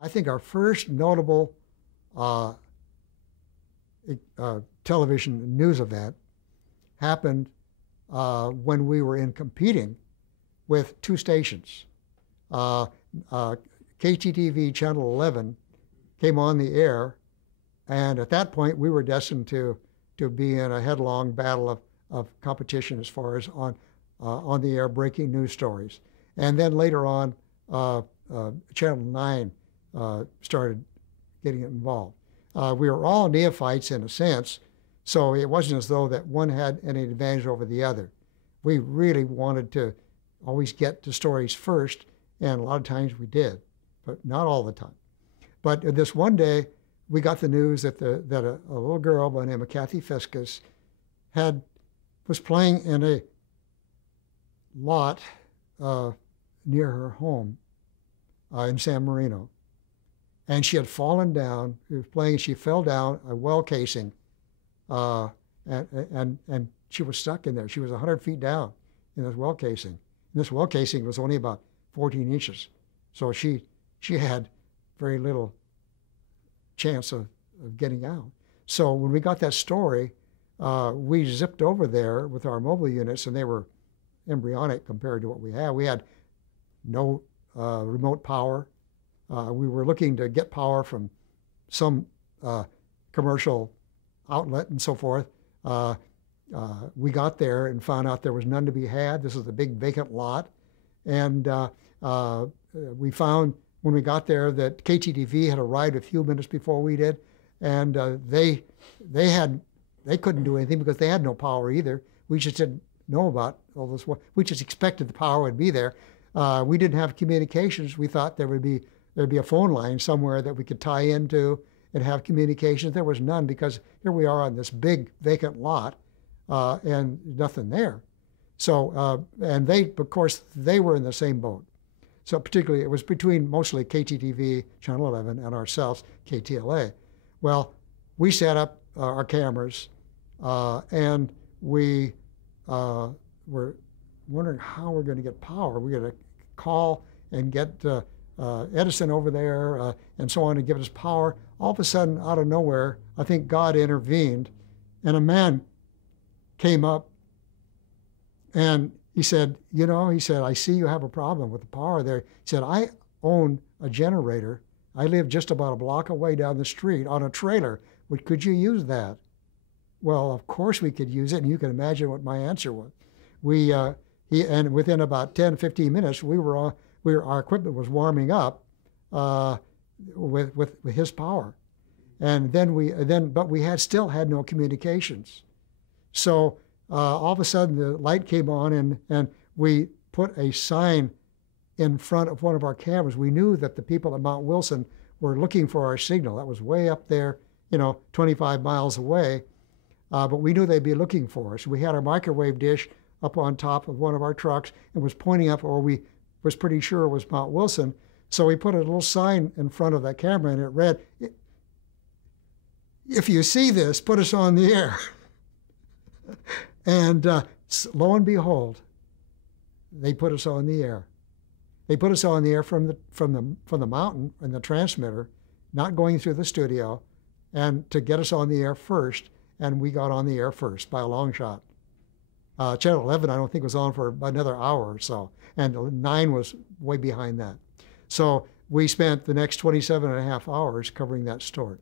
I think our first notable uh, television news event happened when we were in competing with two stations. Uh, KTTV Channel 11 came on the air, and at that point we were destined to be in a headlong battle of competition as far as on the air breaking news stories. And then later on, Channel 9 started getting involved. We were all neophytes in a sense, so it wasn't as though that one had any advantage over the other. We really wanted to always get to stories first, and a lot of times we did, but not all the time. But this one day, we got the news that a little girl by the name of Kathy Fiscus was playing in a lot near her home in San Marino. And she had fallen down. She was playing. She fell down a well casing, and she was stuck in there. She was 100 feet down in this well casing. And this well casing was only about 14 inches, so she had very little chance of getting out. So when we got that story, we zipped over there with our mobile units, and they were embryonic compared to what we had. We had no remote power. We were looking to get power from some commercial outlet and so forth. We got there and found out there was none to be had. This is a big vacant lot. And we found when we got there that KTTV had arrived a few minutes before we did. And they couldn't do anything because they had no power either. We just didn't know about all this. We just expected the power would be there. We didn't have communications. We thought there'd be a phone line somewhere that we could tie into and have communications. There was none because here we are on this big vacant lot and nothing there. So, and of course, they were in the same boat. So particularly, it was between mostly KTTV, Channel 11, and ourselves, KTLA. Well, we set up our cameras and we were wondering how we're going to get power. We're going to call and get Edison over there and so on to give us power. All of a sudden, out of nowhere, I think God intervened, and a man came up and he said, I see you have a problem with the power there. He said, I own a generator. I live just about a block away down the street on a trailer. Could you use that? Well, of course we could use it, and you can imagine what my answer was. And within about 10, 15 minutes, our equipment was warming up with his power, and but we still had no communications. So all of a sudden the light came on, and we put a sign in front of one of our cameras. We knew that the people at Mount Wilson were looking for our signal. That was way up there, 25 miles away, but we knew they'd be looking for us. We had our microwave dish up on top of one of our trucks and was pointing up, or we was pretty sure it was Mount Wilson. So we put a little sign in front of that camera, and it read, "If you see this, put us on the air." And lo and behold, they put us on the air. They put us on the air from the mountain and the transmitter, not going through the studio, and to get us on the air first. And we got on the air first by a long shot. Channel 11, I don't think, was on for another hour or so, and 9 was way behind that. So we spent the next 27 and a half hours covering that story.